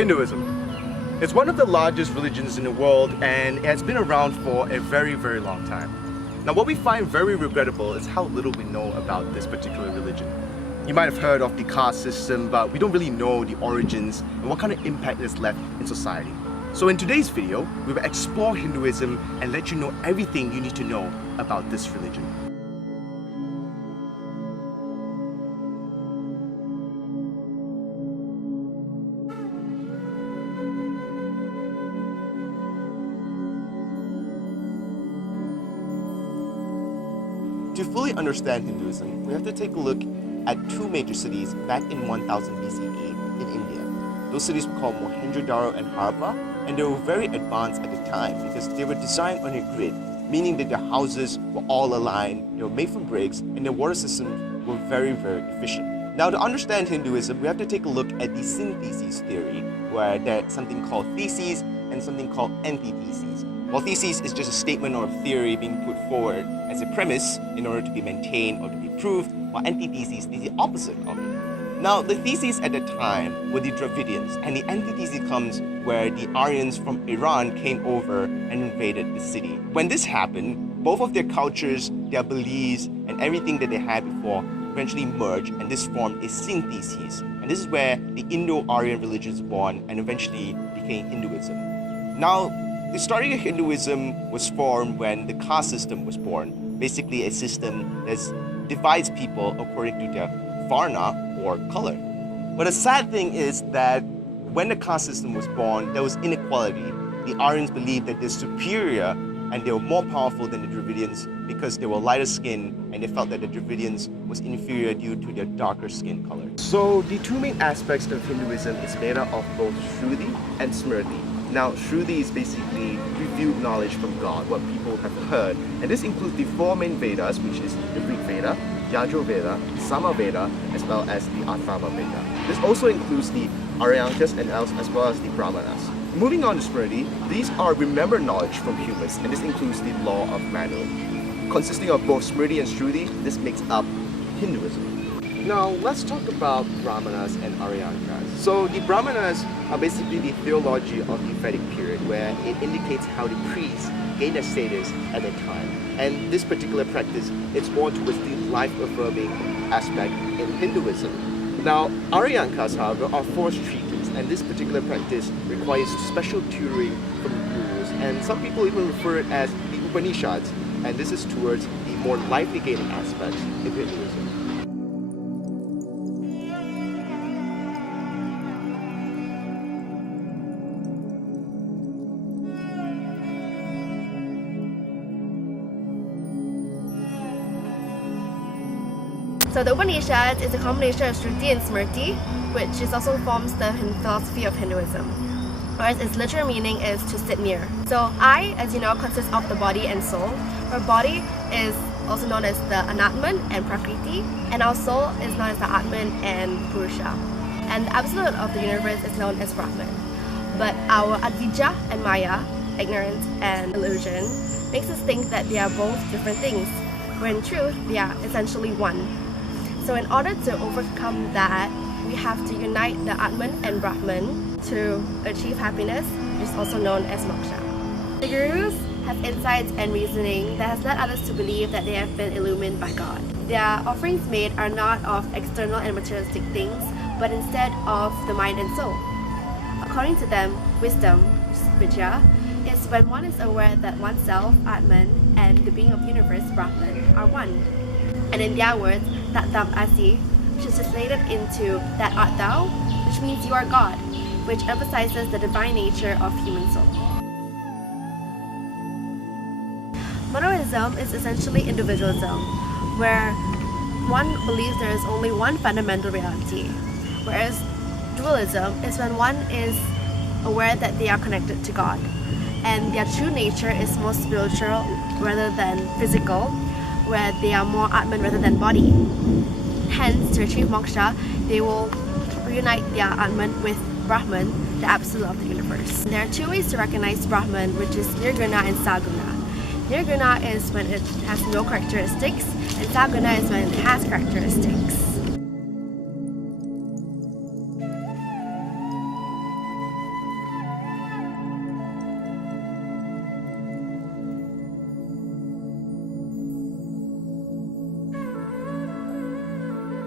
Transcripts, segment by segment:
Hinduism. It's one of the largest religions in the world and it has been around for a very, very long time. Now what we find very regrettable is how little we know about this particular religion. You might have heard of the caste system, but we don't really know the origins and what kind of impact it's left in society. So in today's video, we will explore Hinduism and let you know everything you need to know about this religion. To fully understand Hinduism, we have to take a look at two major cities back in 1000 BCE in India. Those cities were called Mohenjo-daro and Harappa, and they were very advanced at the time because they were designed on a grid, meaning that their houses were all aligned, they were made from bricks, and their water systems were very, very efficient. Now, to understand Hinduism, we have to take a look at the synthesis theory, where there's something called theses and something called antitheses. While thesis is just a statement or a theory being put forward as a premise in order to be maintained or to be proved, while antithesis is the opposite of it. Now, the theses at the time were the Dravidians, and the antithesis comes where the Aryans from Iran came over and invaded the city. When this happened, both of their cultures, their beliefs, and everything that they had before eventually merged, and this formed a synthesis. And this is where the Indo-Aryan religion was born and eventually became Hinduism. Now, the story of Hinduism was formed when the caste system was born, basically a system that divides people according to their varna or color. But the sad thing is that when the caste system was born, there was inequality. The Aryans believed that they're superior and they were more powerful than the Dravidians because they were lighter skinned, and they felt that the Dravidians was inferior due to their darker skin color. So the two main aspects of Hinduism is made up of both Shruti and Smriti. Now, Shruti is basically revealed knowledge from God, what people have heard. And this includes the four main Vedas, which is the Rig Veda, Yajur Veda, Sama Veda, as well as the Atharva Veda. This also includes the Aryankas and as well as the Brahmanas. Moving on to Smriti, these are remembered knowledge from humans, and this includes the law of Manu. Consisting of both Smriti and Shruti, this makes up Hinduism. Now, let's talk about Brahmanas and Aryankas. So, the Brahmanas are basically the theology of the Vedic period, where it indicates how the priests gained their status at that time. And this particular practice, it's more towards the life-affirming aspect in Hinduism. Now, Aryankas, however, are forced treatments, and this particular practice requires special tutoring from the gurus. And some people even refer it as the Upanishads, and this is towards the more life-gaining aspects in Hinduism. So the Upanishads is a combination of Shruti and Smriti, which is also forms the philosophy of Hinduism. Whereas its literal meaning is to sit near. So I, as you know, consists of the body and soul. Our body is also known as the Anatman and Prakriti, and our soul is known as the Atman and Purusha. And the absolute of the universe is known as Brahman. But our Advijja and Maya, ignorance and illusion, makes us think that they are both different things, when in truth, they are essentially one. So in order to overcome that, we have to unite the Atman and Brahman to achieve happiness, which is also known as moksha. The gurus have insights and reasoning that has led others to believe that they have been illumined by God. Their offerings made are not of external and materialistic things, but instead of the mind and soul. According to them, wisdom, which is Vidya, is when one is aware that oneself, Atman, and the being of the universe, Brahman, are one. And in their words, Tatam Asi, which is translated into that art thou, which means you are God, which emphasizes the divine nature of human soul. Monoism is essentially individualism, where one believes there is only one fundamental reality, whereas dualism is when one is aware that they are connected to God, and their true nature is more spiritual rather than physical, where they are more Atman rather than body. Hence, to achieve moksha, they will reunite their Atman with Brahman, the absolute of the universe. There are two ways to recognize Brahman, which is Nirguna and Saguna. Nirguna is when it has no characteristics, and Saguna is when it has characteristics.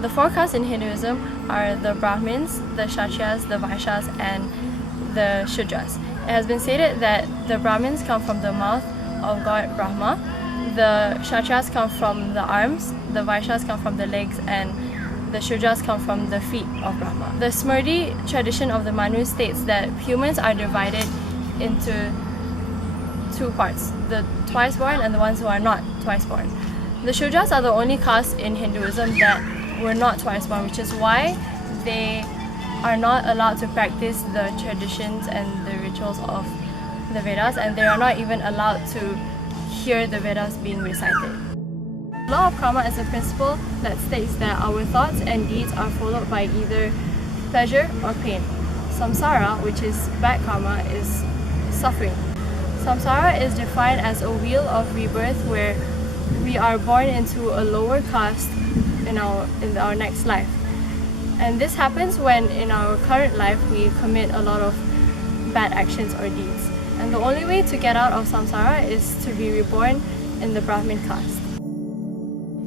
The four castes in Hinduism are the Brahmins, the Kshatriyas, the Vaishyas, and the Shudras. It has been stated that the Brahmins come from the mouth of God Brahma, the Kshatriyas come from the arms, the Vaishyas come from the legs, and the Shudras come from the feet of Brahma. The Smriti tradition of the Manu states that humans are divided into two parts, the twice born and the ones who are not twice born. The Shudras are the only caste in Hinduism that were not twice born, which is why they are not allowed to practice the traditions and the rituals of the Vedas, and they are not even allowed to hear the Vedas being recited. The law of karma is a principle that states that our thoughts and deeds are followed by either pleasure or pain. Samsara, which is bad karma, is suffering. Samsara is defined as a wheel of rebirth where we are born into a lower caste in our next life. And this happens when in our current life we commit a lot of bad actions or deeds. And the only way to get out of samsara is to be reborn in the Brahmin caste.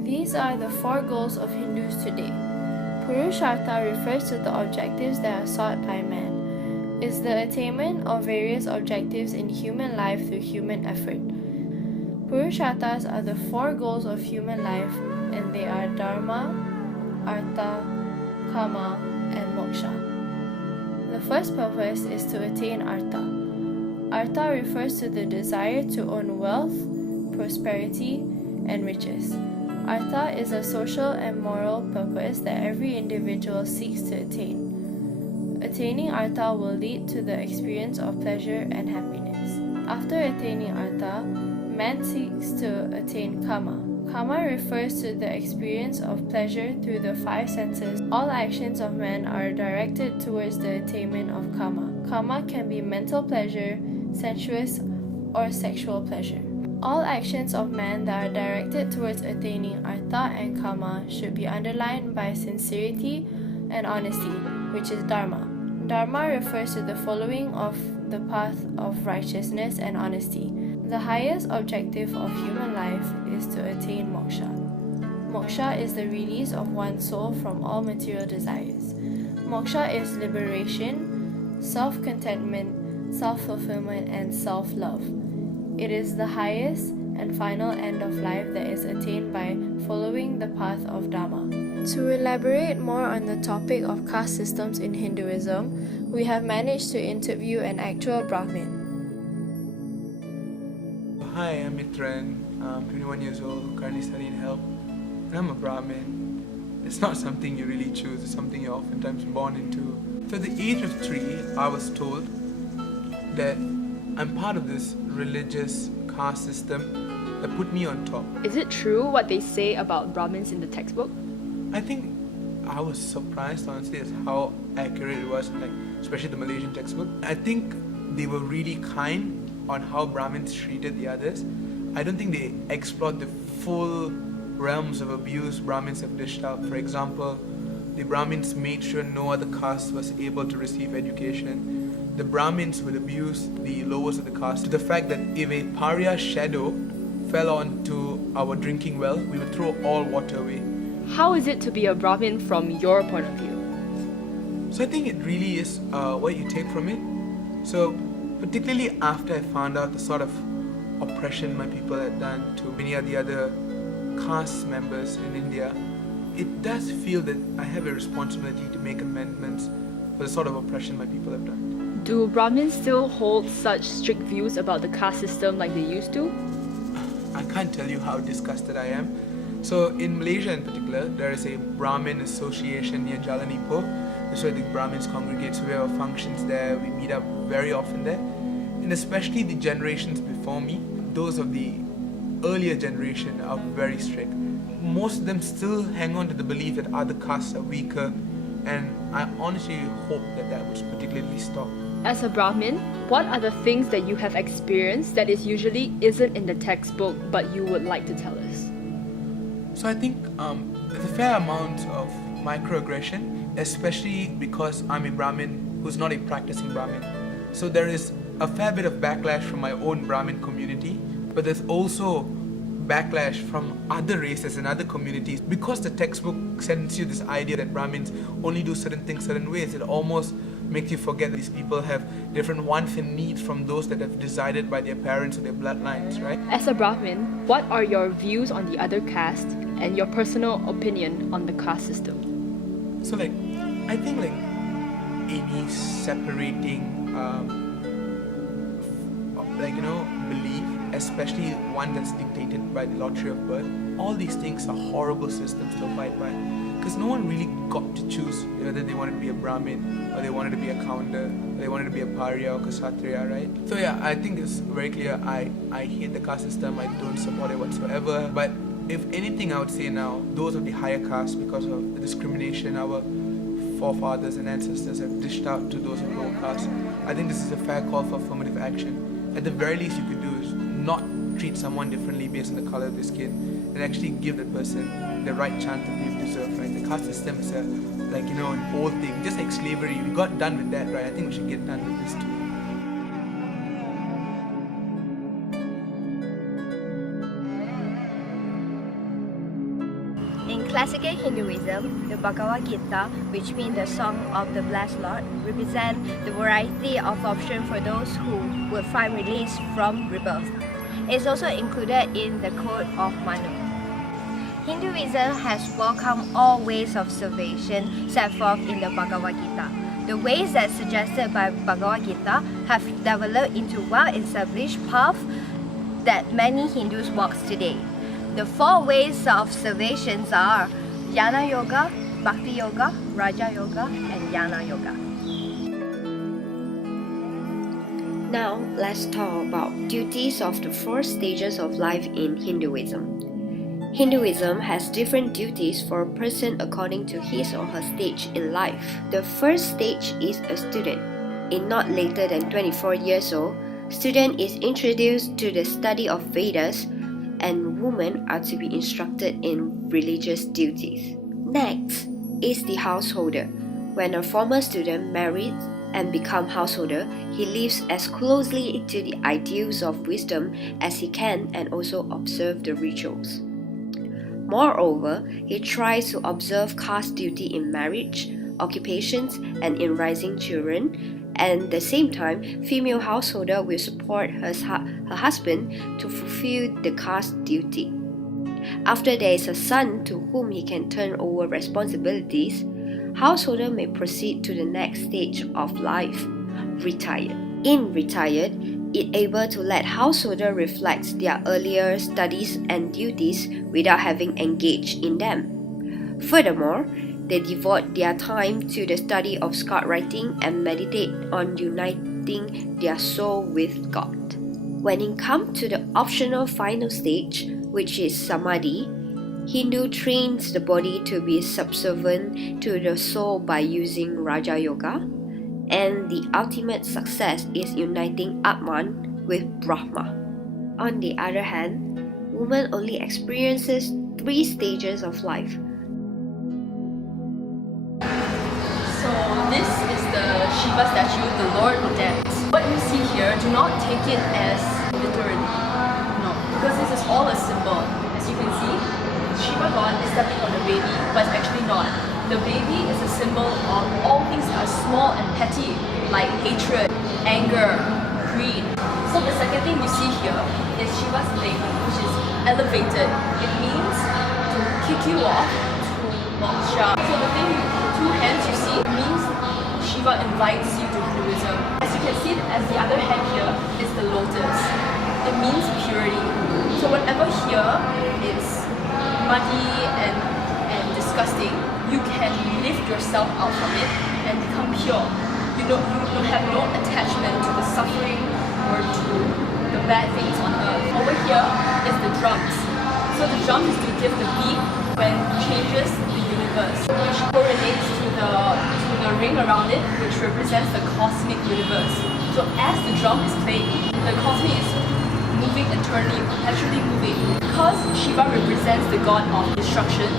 These are the four goals of Hindus today. Purushartha refers to the objectives that are sought by man. It's the attainment of various objectives in human life through human effort. Purusharthas are the four goals of human life, and they are Dharma, Artha, Kama, and Moksha. The first purpose is to attain Artha. Artha refers to the desire to own wealth, prosperity, and riches. Artha is a social and moral purpose that every individual seeks to attain. Attaining Artha will lead to the experience of pleasure and happiness. After attaining Artha, man seeks to attain Kama. Kama refers to the experience of pleasure through the five senses. All actions of man are directed towards the attainment of Kama. Kama can be mental pleasure, sensuous, or sexual pleasure. All actions of man that are directed towards attaining Artha and Kama should be underlined by sincerity and honesty, which is Dharma. Dharma refers to the following of the path of righteousness and honesty. The highest objective of human life is to attain moksha. Moksha is the release of one's soul from all material desires. Moksha is liberation, self-contentment, self-fulfillment, and self-love. It is the highest and final end of life that is attained by following the path of Dharma. To elaborate more on the topic of caste systems in Hinduism, we have managed to interview an actual Brahmin. Hi, I'm Mitran. I'm 21 years old, currently studying health, and I'm a Brahmin. It's not something you really choose, it's something you're oftentimes born into. So at the age of 3, I was told that I'm part of this religious caste system that put me on top. Is it true what they say about Brahmins in the textbook? I think I was surprised, honestly, as how accurate it was, especially the Malaysian textbook. I think they were really kind on how Brahmins treated the others. I don't think they explored the full realms of abuse Brahmins have dished out. For example, the Brahmins made sure no other caste was able to receive education. The Brahmins would abuse the lowest of the caste to the fact that if a pariah shadow fell onto our drinking well, we would throw all water away. How is it to be a Brahmin from your point of view? So I think it really is what you take from it. So particularly after I found out the sort of oppression my people had done to many of the other caste members in India, it does feel that I have a responsibility to make amendments for the sort of oppression my people have done. Do Brahmins still hold such strict views about the caste system like they used to? I can't tell you how disgusted I am. So in Malaysia in particular, there is a Brahmin association near Jalan Ipoh. That's where the Brahmins congregate, so we have functions there, we meet up very often there. And especially the generations before me, those of the earlier generation are very strict. Most of them still hang on to the belief that other castes are weaker, and I honestly hope that that would particularly stop. As a Brahmin, what are the things that you have experienced that is usually isn't in the textbook but you would like to tell us? So I think there's a fair amount of microaggression, especially because I'm a Brahmin who's not a practicing Brahmin. So there is a fair bit of backlash from my own Brahmin community, but there's also backlash from other races and other communities. Because the textbook sends you this idea that Brahmins only do certain things certain ways, it almost makes you forget that these people have different wants and needs from those that have decided by their parents or their bloodlines, right? As a Brahmin, what are your views on the other caste and your personal opinion on the caste system? So I think any separating belief, especially one that's dictated by the lottery of birth, all these things are horrible systems to abide by, because no one really got to choose whether they wanted to be a Brahmin or they wanted to be a Kaunda or they wanted to be a Pariya or Kshatriya, right? So yeah, I think it's very clear. I hate the caste system. I don't support it whatsoever. But if anything, I would say now, those of the higher caste, because of the discrimination our forefathers and ancestors have dished out to those of lower caste, I think this is a fair call for affirmative action. At the very least you could do is not treat someone differently based on the color of their skin, and actually give the person the right chance that they've deserved, right? The caste system is an old thing, just like slavery. We got done with that, right? I think we should get done with this too. In classical Hinduism, the Bhagavad Gita, which means the Song of the Blessed Lord, represents the variety of options for those who will find release from rebirth. It is also included in the Code of Manu. Hinduism has welcomed all ways of salvation set forth in the Bhagavad Gita. The ways that suggested by Bhagavad Gita have developed into well-established paths that many Hindus walk today. The 4 ways of salvation are Jnana Yoga, Bhakti Yoga, Raja Yoga, and Jnana Yoga. Now, let's talk about duties of the 4 stages of life in Hinduism. Hinduism has different duties for a person according to his or her stage in life. The first stage is a student. In not later than 24 years old, student is introduced to the study of Vedas, and women are to be instructed in religious duties. Next is the householder. When a former student marries and becomes householder, he lives as closely to the ideals of wisdom as he can and also observe the rituals. Moreover, he tries to observe caste duty in marriage, occupations, and in raising children. And at the same time, female householder will support her husband to fulfill the caste duty. After there is a son to whom he can turn over responsibilities, householder may proceed to the next stage of life, retired. In retired, it able to let householder reflect their earlier studies and duties without having engaged in them. Furthermore, they devote their time to the study of script writing and meditate on uniting their soul with God. When it comes to the optional final stage, which is Samadhi, Hindu trains the body to be subservient to the soul by using Raja Yoga, and the ultimate success is uniting Atman with Brahma. On the other hand, woman only experiences 3 stages of life. So this is the Shiva statue, the Lord of Dance. What you see here, do not take it as literally. No, because this is all a symbol. As you can see, Shiva God is stepping on the baby, but it's actually not. The baby is a symbol of all things that are small and petty, like hatred, anger, greed. So the second thing you see here is Shiva's leg, which is elevated. It means to kick you off to moksha. So the thing, the 2 hands you see means Shiva invites you to Hinduism. As you can see, as the other hand here is the lotus. It means purity. So whatever here is muddy and disgusting, you can lift yourself out from it and become pure. You don't have no attachment to the suffering or to the bad things on earth. Over here is the drums. So the drum is to give the beat when it changes the universe, which correlates to the ring around it, which represents the cosmic universe. So as the drum is playing, the cosmic is moving eternally, perpetually moving. Because Shiva represents the god of destruction,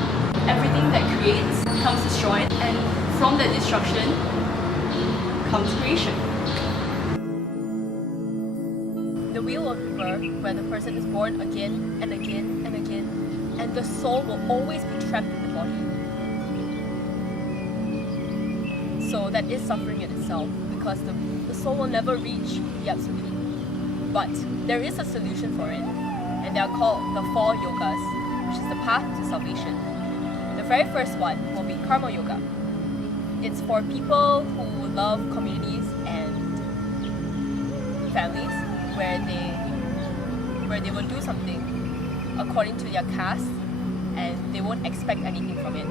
everything that creates becomes destroyed, and from that destruction comes creation. The wheel of river where the person is born again and again and again, and the soul will always be trapped in the body. So that is suffering in itself, because the soul will never reach the absolute. But there is a solution for it, and they are called the 4 yogas, which is the path to salvation. The very first one will be karma yoga. It's for people who love communities and families where they will do something according to their caste and they won't expect anything from it.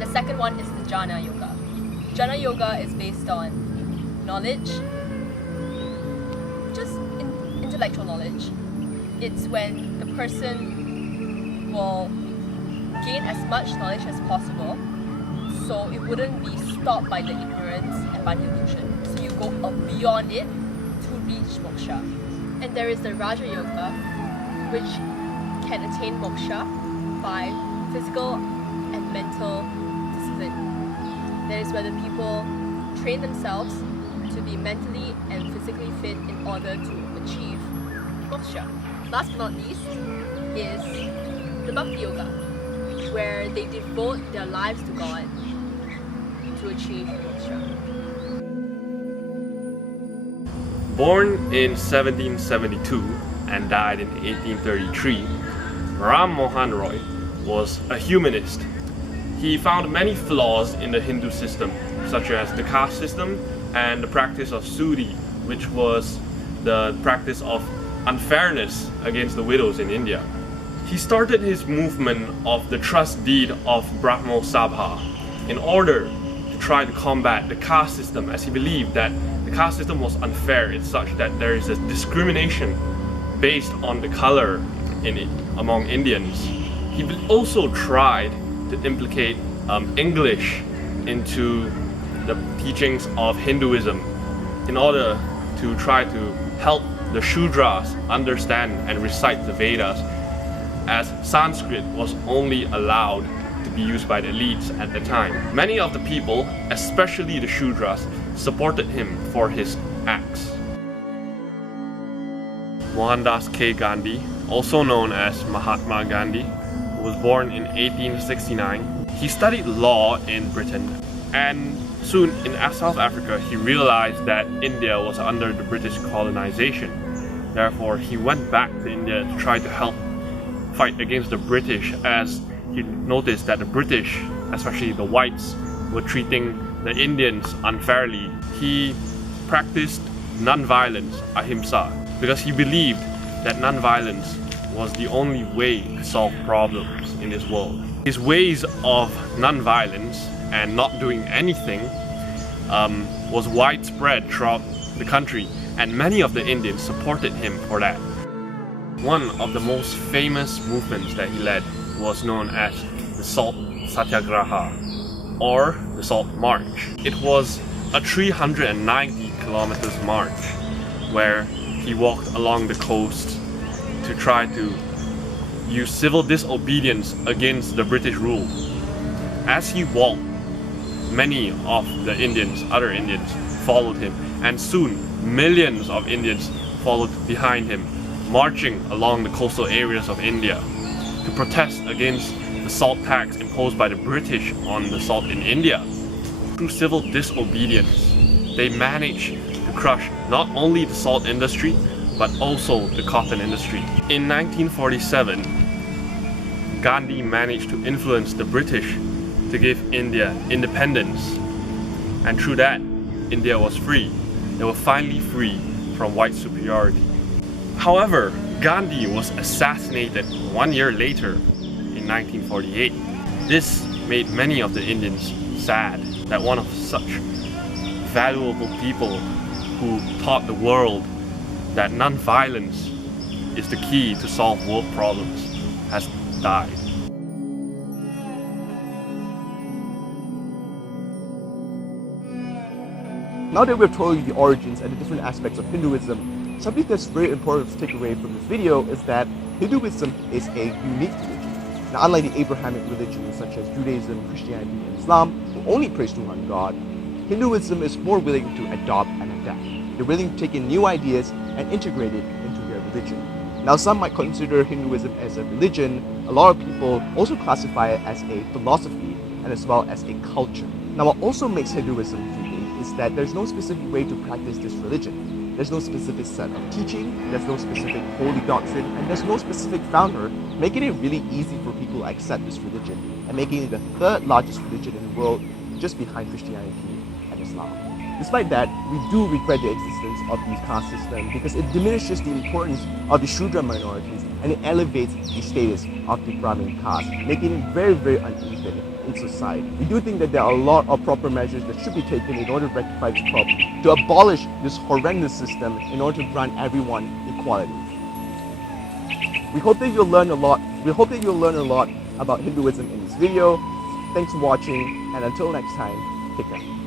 The second one is the jhana yoga. Jhana yoga is based on knowledge, just intellectual knowledge. It's when the person will gain as much knowledge as possible, so it wouldn't be stopped by the ignorance and by the illusion. So you go beyond it to reach moksha. And there is the Raja Yoga, which can attain moksha by physical and mental discipline. That is where the people train themselves to be mentally and physically fit in order to achieve moksha. Last but not least is the Bhakti Yoga, where they devote their lives to God to achieve moksha. Born in 1772 and died in 1833, Ram Mohan Roy was a humanist. He found many flaws in the Hindu system, such as the caste system and the practice of sudi, which was the practice of unfairness against the widows in India. He started his movement of the trust deed of Brahmo Sabha in order to try to combat the caste system, as he believed that the caste system was unfair in such that there is a discrimination based on the color among Indians. He also tried to implicate English into the teachings of Hinduism in order to try to help the Shudras understand and recite the Vedas, as Sanskrit was only allowed to be used by the elites at the time. Many of the people, especially the Shudras, supported him for his acts. Mohandas K. Gandhi, also known as Mahatma Gandhi, was born in 1869. He studied law in Britain, and soon in South Africa he realized that India was under the British colonization. Therefore, he went back to India to try to help fight against the British, as he noticed that the British, especially the whites, were treating the Indians unfairly. He practiced non-violence, ahimsa, because he believed that non-violence was the only way to solve problems in this world. His ways of non-violence and not doing anything was widespread throughout the country, and many of the Indians supported him for that. One of the most famous movements that he led was known as the Salt Satyagraha, or the Salt March. It was a 390 kilometers march where he walked along the coast to try to use civil disobedience against the British rule. As he walked, many of the other Indians followed him, and soon millions of Indians followed behind him, marching along the coastal areas of India to protest against the salt tax imposed by the British on the salt in India. Through civil disobedience, they managed to crush not only the salt industry, but also the cotton industry. In 1947, Gandhi managed to influence the British to give India independence, and through that, India was free. They were finally free from white superiority. However, Gandhi was assassinated 1 year later in 1948. This made many of the Indians sad that one of such valuable people who taught the world that non-violence is the key to solve world problems has died. Now that we've told you the origins and the different aspects of Hinduism, something that's very important to take away from this video is that Hinduism is a unique religion. Now, unlike the Abrahamic religions such as Judaism, Christianity, and Islam, who only praise to one God, Hinduism is more willing to adopt and adapt. They're willing to take in new ideas and integrate it into their religion. Now, some might consider Hinduism as a religion. A lot of people also classify it as a philosophy and as well as a culture. Now, what also makes Hinduism unique is that there's no specific way to practice this religion. There's no specific set of teaching, there's no specific holy doctrine, and there's no specific founder, making it really easy for people to accept this religion and making it the third largest religion in the world, just behind Christianity and Islam. Despite that, we do regret the existence of the caste system because it diminishes the importance of the Shudra minorities and it elevates the status of the Brahmin caste, making it very, very uneven in society. We do think that there are a lot of proper measures that should be taken in order to rectify this problem, to abolish this horrendous system in order to grant everyone equality. We hope that you'll learn a lot. We hope that you'll learn a lot about Hinduism in this video. Thanks for watching, and until next time, take care.